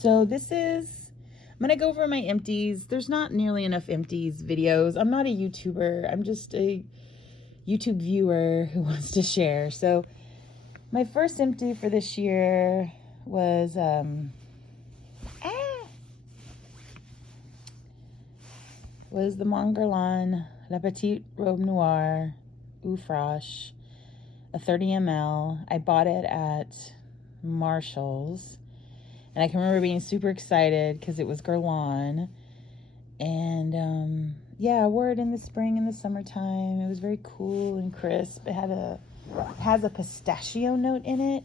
So I'm going to go over my empties. There's not nearly enough empties videos. I'm not a YouTuber. I'm just a YouTube viewer who wants to share. So my first empty for this year was, the Mont Guerlain La Petite Robe Noire Eau Fraiche, a 30 ml. I bought it at Marshall's, and I can remember being super excited because it was Guerlain. And I wore it in the spring and the summertime. It was very cool and crisp. It has a pistachio note in it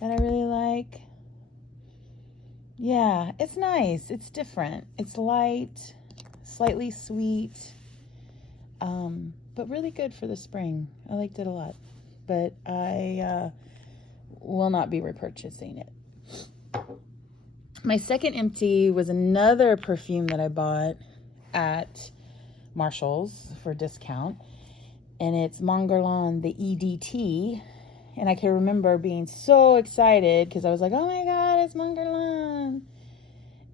that I really like. Yeah, it's nice. It's different. It's light, slightly sweet, but really good for the spring. I liked it a lot, but I will not be repurchasing it. My second empty was another perfume that I bought at Marshall's for discount, and it's Mont Guerlain, the EDT. And I can remember being so excited because I was like, oh my God, it's Mont Guerlain.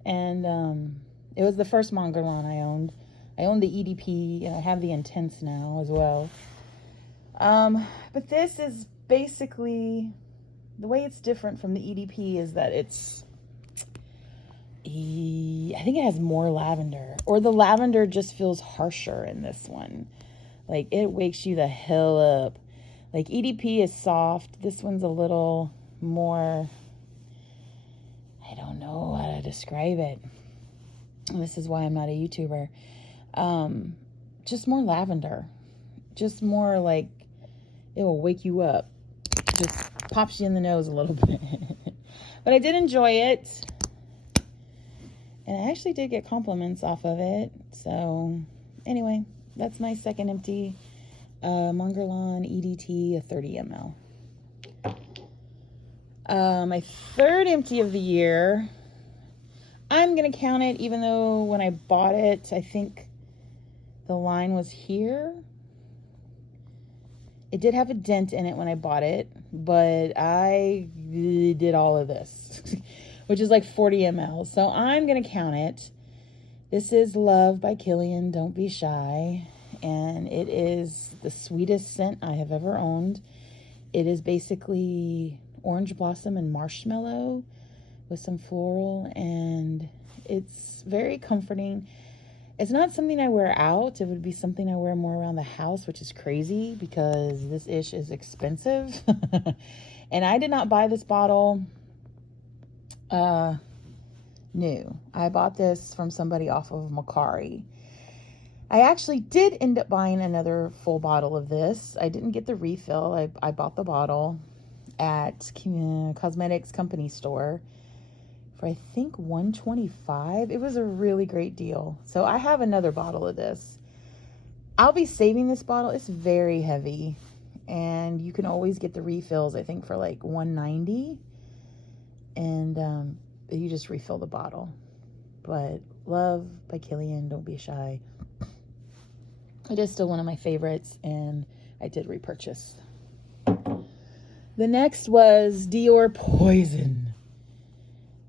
And it was the first Mont Guerlain I owned. I owned the EDP, and I have the Intense now as well. But this is basically, the way it's different from the EDP is that I think it has more lavender, or the lavender just feels harsher in this one. Like, it wakes you the hell up. Like, EDP is soft. This one's a little more, I don't know how to describe it. This is why I'm not a YouTuber. Just more lavender. Just more like, it will wake you up. Just pops you in the nose a little bit. But I did enjoy it. And I actually did get compliments off of it. So, anyway, that's my second empty. Mont Guerlain EDT, a 30 ml. My third empty of the year, I'm going to count it, even though when I bought it, I think the line was here. It did have a dent in it when I bought it, but I did all of this, which is like 40 ml. So I'm going to count it. This is Love by Kilian, Don't Be Shy. And it is the sweetest scent I have ever owned. It is basically orange blossom and marshmallow with some floral, and it's very comforting. It's not something I wear out. It would be something I wear more around the house, which is crazy because this ish is expensive. And I did not buy this bottle new. I bought this from somebody off of Macari. I actually did end up buying another full bottle of this. I didn't get the refill. I bought the bottle at Cosmetics Company store for I think $125. It was a really great deal. So I have another bottle of this. I'll be saving this bottle. It's very heavy, and you can always get the refills, I think, for like $190, and you just refill the bottle. But Love by Kilian, Don't Be Shy. It is still one of my favorites, and I did repurchase. The next was Dior Poison.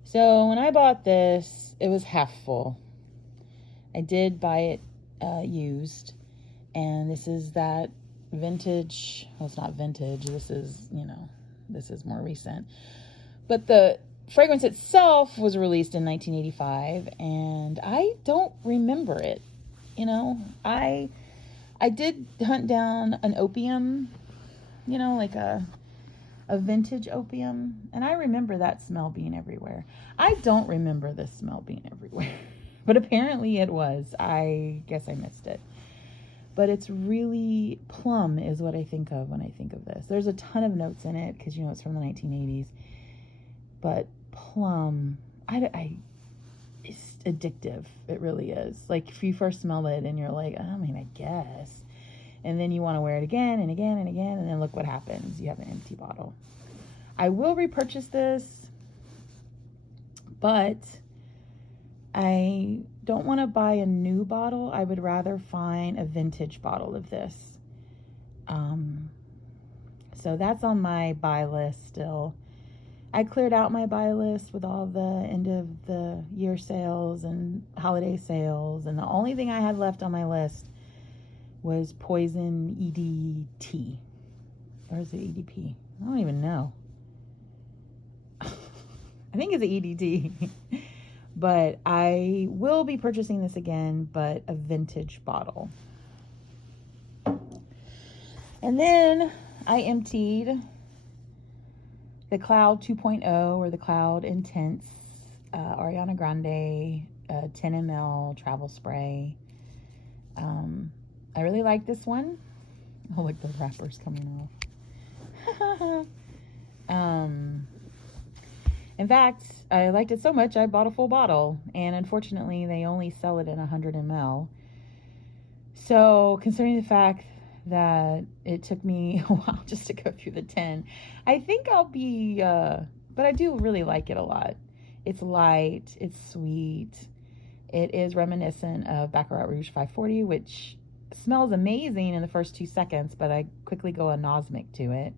So when I bought this, it was half full. I did buy it used, and this is that vintage. Well, it's not vintage. This is more recent. But the fragrance itself was released in 1985, and I don't remember it. I did hunt down an opium, like a vintage opium, and I remember that smell being everywhere. I don't remember this smell being everywhere, but apparently it was. I guess I missed it. But it's really plum is what I think of when I think of this. There's a ton of notes in it because, it's from the 1980s. But plum, it's addictive. It really is. Like, if you first smell it and you're like, I guess. And then you want to wear it again and again and again. And then look what happens. You have an empty bottle. I will repurchase this, but I don't want to buy a new bottle. I would rather find a vintage bottle of this. So that's on my buy list still. I cleared out my buy list with all the end of the year sales and holiday sales, and the only thing I had left on my list was Poison EDT. Or is it EDP? I don't even know. I think it's an EDT. But I will be purchasing this again, but a vintage bottle. And then I emptied the Cloud 2.0 or the Cloud Intense Ariana Grande 10 ml travel spray. I really like this one. Oh, look, the wrapper's coming off. In fact, I liked it so much I bought a full bottle, and unfortunately they only sell it in 100 ml. So considering the fact that it took me a while just to go through the 10, I think I'll be, but I do really like it a lot. It's light, it's sweet, it is reminiscent of Baccarat Rouge 540, which smells amazing in the first 2 seconds, but I quickly go anosmic to it.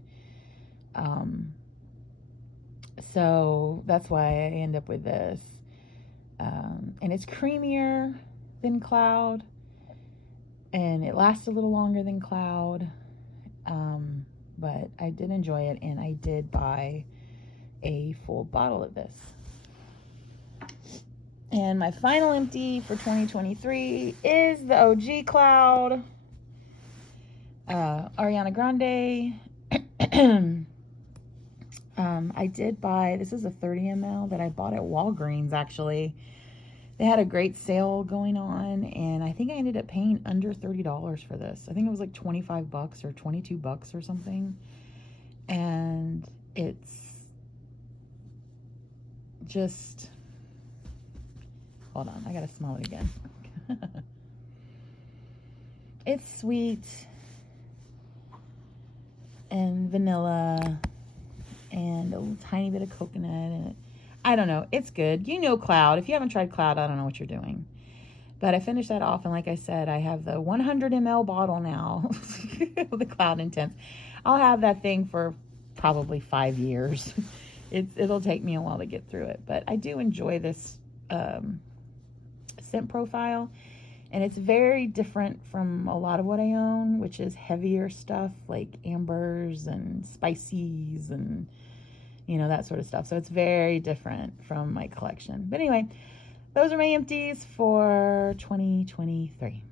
So that's why I end up with this. And it's creamier than Cloud, and it lasts a little longer than Cloud. But I did enjoy it, and I did buy a full bottle of this. And my final empty for 2023 is the OG Cloud, Ariana Grande. I did buy, this is a 30 ml that I bought at Walgreens, actually. They had a great sale going on, and I think I ended up paying under $30 for this. I think it was like 25 bucks or 22 bucks or something. And it's just, hold on, I gotta smell it again. It's sweet and vanilla and a tiny bit of coconut in it. I don't know. It's good. You know Cloud. If you haven't tried Cloud, I don't know what you're doing. But I finished that off, and like I said, I have the 100 ml bottle now of the Cloud Intense. I'll have that thing for probably 5 years. It'll take me a while to get through it. But I do enjoy this scent profile. And it's very different from a lot of what I own, which is heavier stuff like ambers and spices and, you know, that sort of stuff. So it's very different from my collection. But anyway, those are my empties for 2023.